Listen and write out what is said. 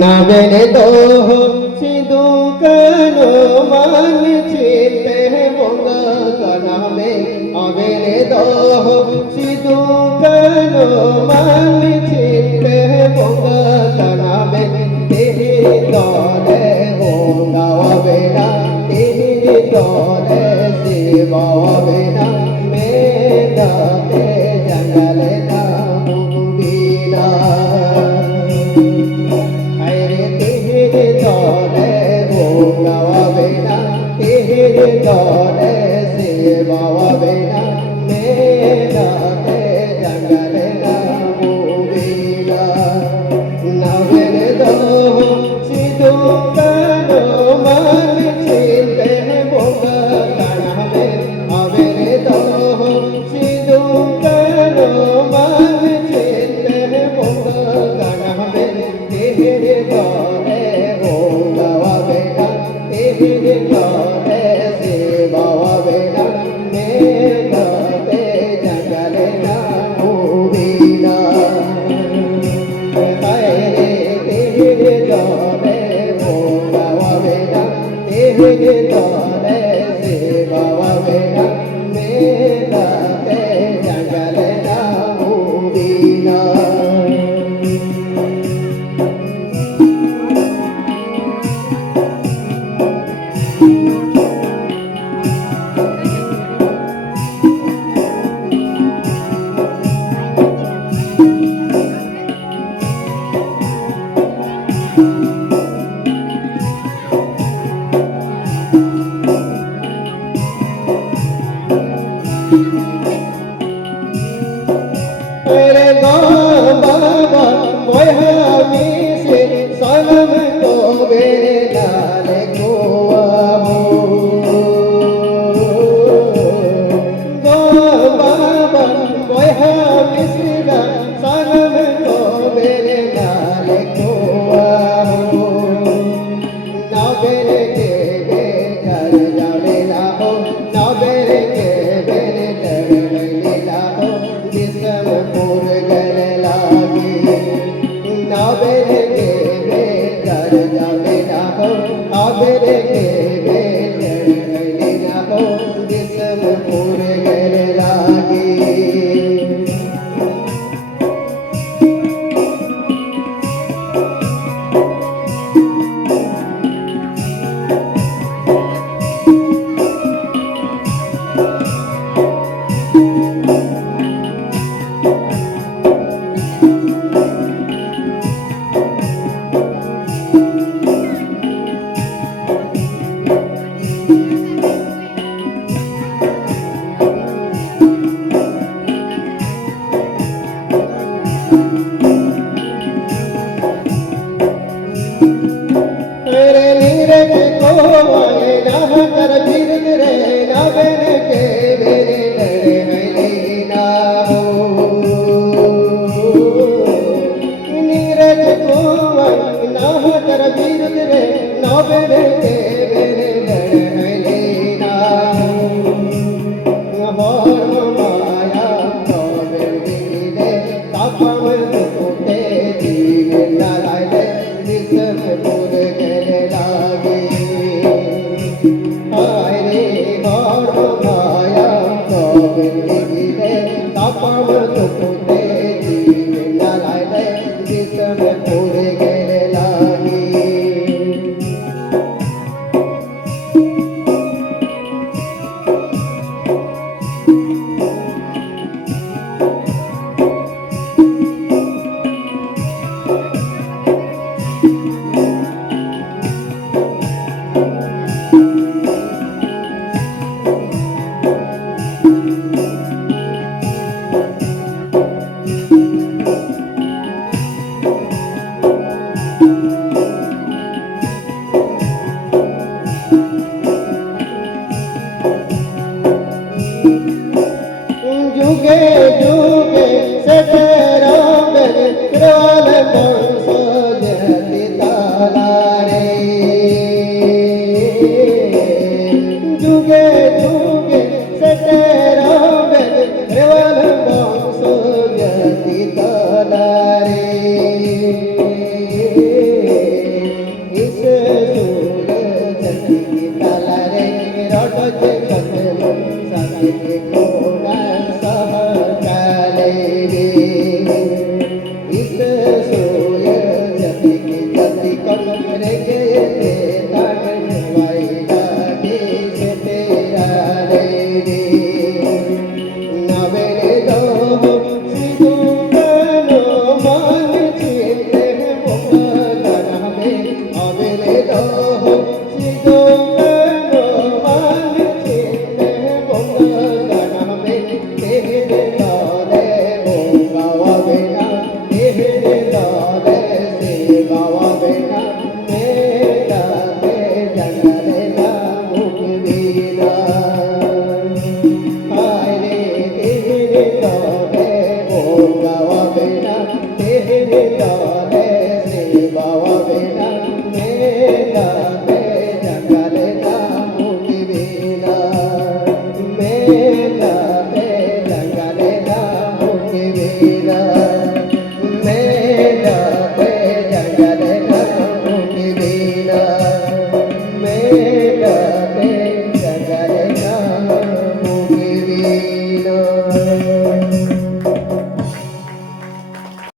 নবের দোহ সিধু কানো মানছিতে মঙ্গা কানামে অবের দোহ সিধু কানো মানছিতে মঙ্গা কানামে তেরি দলে মঙ্গা অবেনা তেরি দলে শিব অবেনা মেদাতে জঙ্গলে না মুবিনা দলে শিবা বেনা মেলাতে জঙ্গলে না মুবিনা নবের দোহ সিধু কানো মানছিতে মঙ্গা কানামে অবের দোহ সিধু কানো মানছিতে মঙ্গা কানামে তেরে দলে মঙ্গা বেনা তেরে দলে বাবা মহাবি সে সনম তো বেরে লাল গোয়া বাবা মহাবি সে সনম তো বেরে লাল গোয়া না বেরে কে বে ঘর যাবে না हो ना बेरे के बेरे लड़ने ना हो जिसम पूर गले लागी ना बेरे के बे घर जावे ना हो ना बेरे के बे लड़ने ना हो जिसम पूर गले लागी হবে না